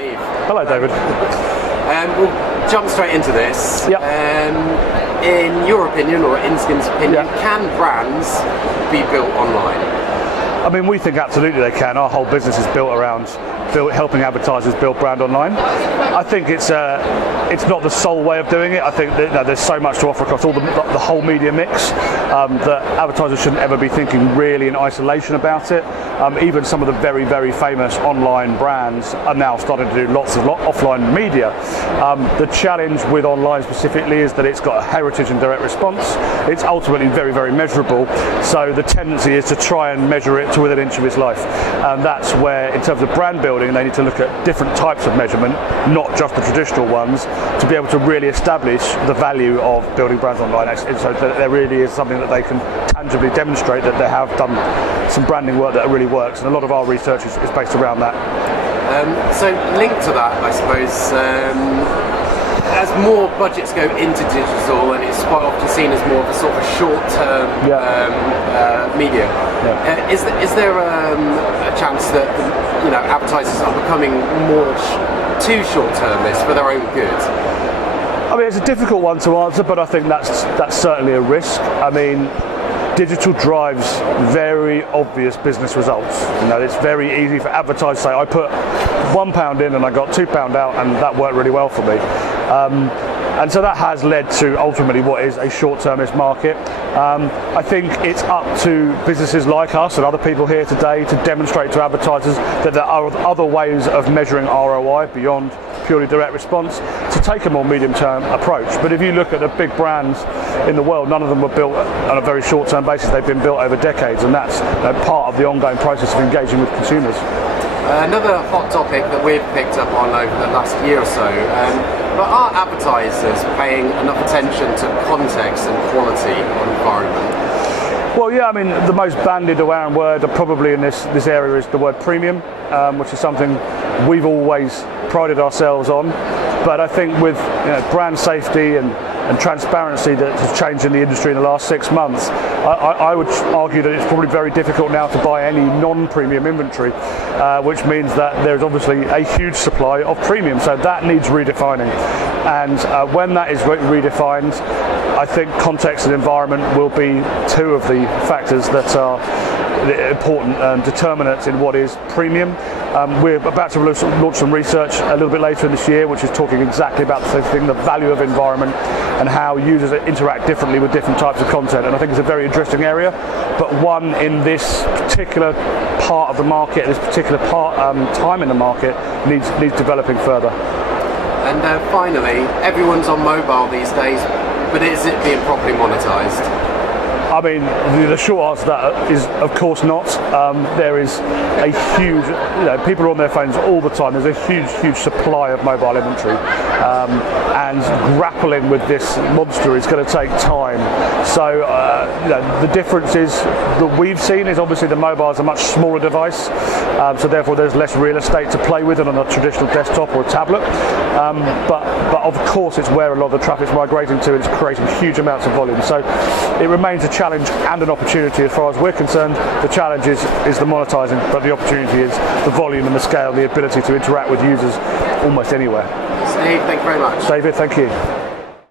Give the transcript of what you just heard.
Steve. Hello, David. We'll jump straight into this. Yep. In your opinion, or Inskin's opinion, can brands be built online? I mean, we think absolutely they can. Our whole business is built around helping advertisers build brand online. I think it's not the sole way of doing it. I think that, there's so much to offer across all the whole media mix that advertisers shouldn't ever be thinking really in isolation about it. Even some of the very, very famous online brands are now starting to do lots of offline media. The challenge with online specifically is that it's got a heritage in direct response. It's ultimately very, very measurable. So the tendency is to try and measure it to within an inch of its life. And that's where, in terms of brand building, they need to look at different types of measurement, not just the traditional ones, to be able to really establish the value of building brands online. So that there really is something that they can tangibly demonstrate that they have done some branding work that really works, and a lot of our research is based around that. So linked to that, I suppose, as more budgets go into digital, and it's quite often seen as more of a sort of short-term media, is there a chance that advertisers are becoming more too short-termist for their own good? I mean, it's a difficult one to answer, but I think that's certainly a risk. I mean, digital drives very obvious business results. It's very easy for advertisers to say, I put £1 in and I got £2 out, and that worked really well for me. And so that has led to ultimately what is a short-termist market. I think it's up to businesses like us and other people here today to demonstrate to advertisers that there are other ways of measuring ROI beyond purely direct response, to take a more medium-term approach. But if you look at the big brands in the world, none of them were built on a very short-term basis. They've been built over decades, and that's part of the ongoing process of engaging with consumers. Another hot topic that we've picked up on over the last year or so, but are advertisers paying enough attention to context and quality on environment? Well, yeah, I mean, the most bandied around word probably in this area is the word premium, which is something we've always prided ourselves on. But I think with brand safety and transparency that has changed in the industry in the last 6 months, I would argue that it's probably very difficult now to buy any non-premium inventory, which means that there's obviously a huge supply of premium, so that needs redefining. And when that is redefined, I think context and environment will be two of the factors that are important determinants in what is premium. We're about to launch some research a little bit later in this year, which is talking exactly about the same thing, the value of environment and how users interact differently with different types of content. And I think it's a very interesting area, but one in this particular part of the market, this particular time in the market, needs developing further. And finally, everyone's on mobile these days, but is it being properly monetised? I mean, the short answer to that is, of course not. There is a huge, people are on their phones all the time. There's a huge supply of mobile inventory, and grappling with this monster is going to take time. So, the differences that we've seen is obviously the mobile is a much smaller device, so therefore there's less real estate to play with than on a traditional desktop or a tablet. But of course, it's where a lot of the traffic's migrating to, and it's creating huge amounts of volume. So, it remains a challenge and an opportunity as far as we're concerned. The challenge is the monetizing, but the opportunity is the volume and the scale, the ability to interact with users almost anywhere. Steve, thank you very much. David, thank you.